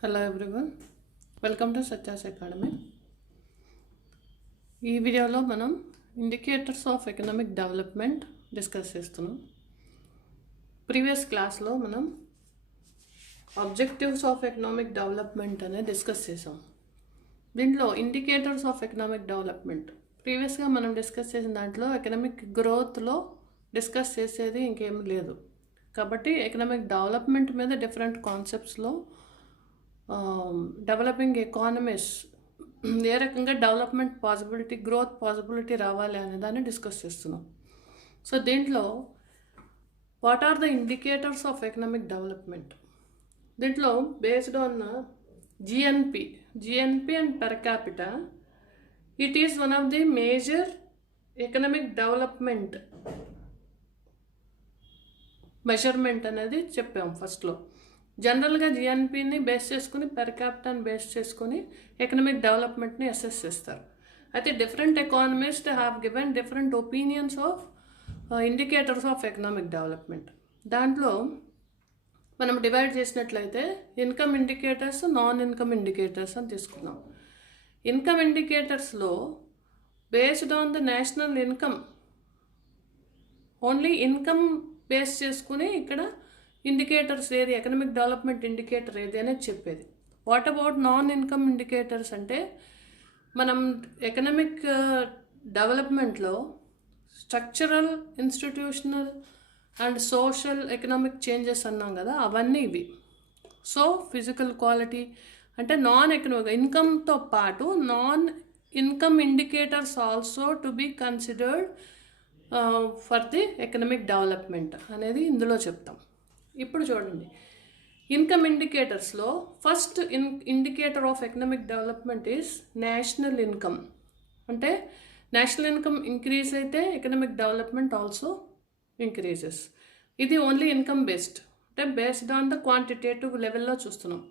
Hello everyone, welcome to Satyas Academy. ఈ వీడియోలో మనం indicators of economic development discuss చేస్తున్నాం. ప్రీవియస్ క్లాస్లో మనం ఆబ్జెక్టివ్స్ ఆఫ్ ఎకనామిక్ డెవలప్మెంట్ అనేది డిస్కస్ చేసాం. దీంట్లో ఇండికేటర్స్ ఆఫ్ ఎకనామిక్ డెవలప్మెంట్ ప్రీవియస్గా మనం డిస్కస్ చేసిన దాంట్లో ఎకనామిక్ గ్రోత్లో డిస్కస్ చేసేది ఇంకేం లేదు. కాబట్టి ఎకనామిక్ డెవలప్మెంట్ మీద డిఫరెంట్ కాన్సెప్ట్స్లో డెవలపింగ్ ఎకానమీస్ ఏ రకంగా డెవలప్మెంట్ పాసిబిలిటీ గ్రోత్ పాసిబిలిటీ రావాలి అనే దాన్ని డిస్కస్ చేస్తున్నాం. సో దీంట్లో what are the indicators of economic development, దీంట్లో based on GNP and per capita it is one of the major economic development measurement అనేది చెప్పాం ఫస్ట్లో. జనరల్గా జిఎన్పిని బేస్ చేసుకుని పెర్ క్యాపిటాని బేస్ చేసుకుని ఎకనామిక్ డెవలప్మెంట్ని అసెస్ చేస్తారు. అయితే different economist have given different opinions of indicators of economic development. దాంట్లో మనం డివైడ్ చేసినట్లయితే income indicators, non income indicators అని తీసుకున్నాం. ఇన్కమ్ ఇండికేటర్స్లో based on the national income, only income base చేసుకుని ఇక్కడ ఇండికేటర్స్ ఏది ఎకనామిక్ డెవలప్మెంట్ ఇండికేటర్ ఏది అనేది చెప్పేది. What about non income indicators అంటే మనం ఎకనామిక్ డెవలప్మెంట్లో structural, institutional and social economic changes అన్నాం కదా, అవన్నీ ఇవి. సో ఫిజికల్ క్వాలిటీ అంటే నాన్ ఎకనామిక్ ఇన్కమ్తో పాటు non income indicators also to be considered for the economic development అనేది ఇందులో చెప్తాం. ఇప్పుడు చూడండి, ఇన్కమ్ ఇండికేటర్స్లో first indicator of economic development is national income. అంటే నేషనల్ ఇన్కమ్ ఇంక్రీజ్ అయితే ఎకనామిక్ డెవలప్మెంట్ ఆల్సో ఇంక్రీజెస్. ఇది ఓన్లీ ఇన్కమ్ బేస్డ్, అంటే బేస్డ్ ఆన్ ద క్వాంటిటేటివ్ లెవెల్లో చూస్తున్నాం.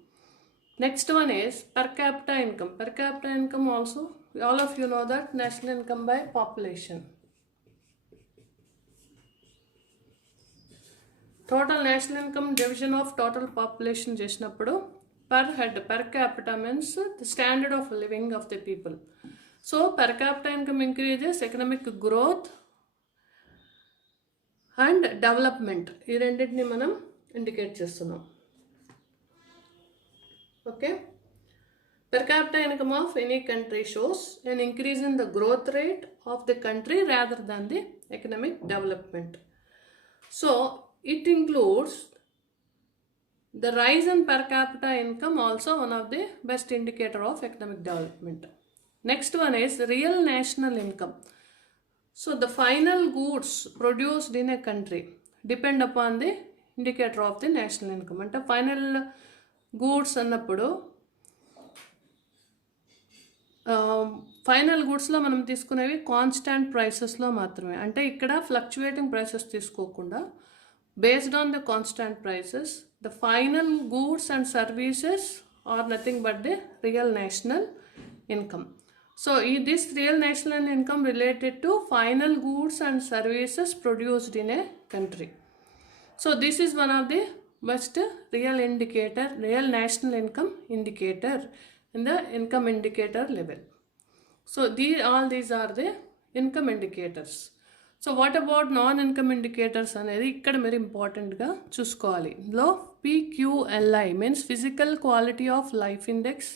Next one is per capita income. Per capita income also all of you know that national income by population. Total national income division of total population చేసినప్పుడు per head, per capita means the standard of living of the people. So per capita income increases, economic growth and development, ఈ రెండింటిని మనం indicate చేస్తున్నాం. Okay, per capita income of any country shows an increase in the growth rate of the country rather than the economic development. So it includes the rise in per capita income, also one of the best indicator of economic development. Next one is real national income. So the final goods produced in a country depend upon the indicator of the national income. అంటే final goods అన్నప్పుడు ఫైనల్ గూడ్స్లో మనం తీసుకునేవి కాన్స్టాంట్ ప్రైసెస్లో మాత్రమే. అంటే ఇక్కడ fluctuating prices తీసుకోకుండా based on the constant prices, the final goods and services are nothing but the real national income. So this real national income related to final goods and services produced in a country. So this is one of the best real indicator, real national income indicator in the income indicator level. So all these are the income indicators. So what about non income indicators అనేది ఇక్కడ మీరు ఇంపార్టెంట్గా చూసుకోవాలి. ఇందులో PQLI means physical quality of life index,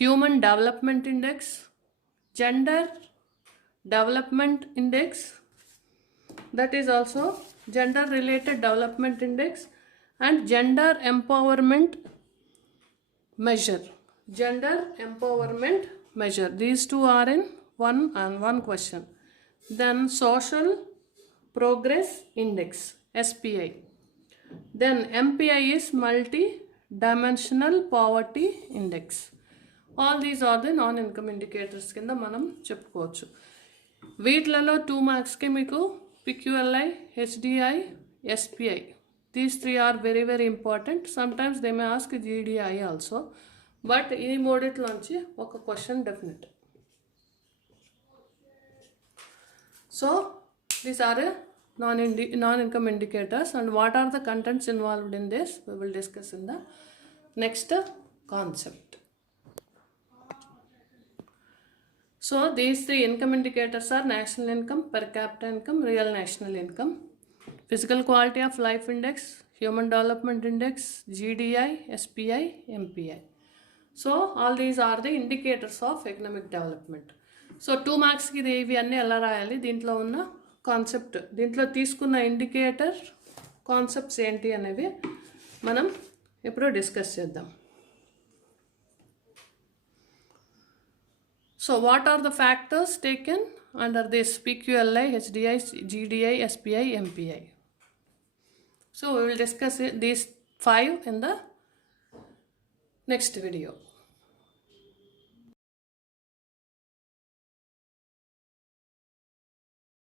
human development index, gender development index, that is also gender related development index, and gender empowerment measure. Gender empowerment measure, these two are in one question. Then social progress index, SPI. Then MPI is multi-dimensional poverty index. All these are the non-income indicators కింద మనం చెప్పుకోవచ్చు. వీటిలలో 2 మార్క్స్కి మీకు PQLI, HDI, SPI, these 3 are very very important. Sometimes they may ask GDI also, but ఈ మూడిట్లోంచి ఒక question definite. So these are non-income indicators, and what are the contents involved in this we will discuss in the next concept. So these three income indicators are national income, per capita income, real national income, physical quality of life index, human development index, GDI, SPI, MPI. So all these are the indicators of economic development. So 2 మార్క్స్కి ఇవి అన్నీ ఎలా రాయాలి, దీంట్లో ఉన్న కాన్సెప్ట్, దీంట్లో తీసుకున్న indicator concepts ఏంటి అనేవి మనం ఇప్పుడు డిస్కస్ చేద్దాం. So what are the factors taken under this PQLI, HDI, GDI, SPI, MPI? So we will discuss these 5 in the next video.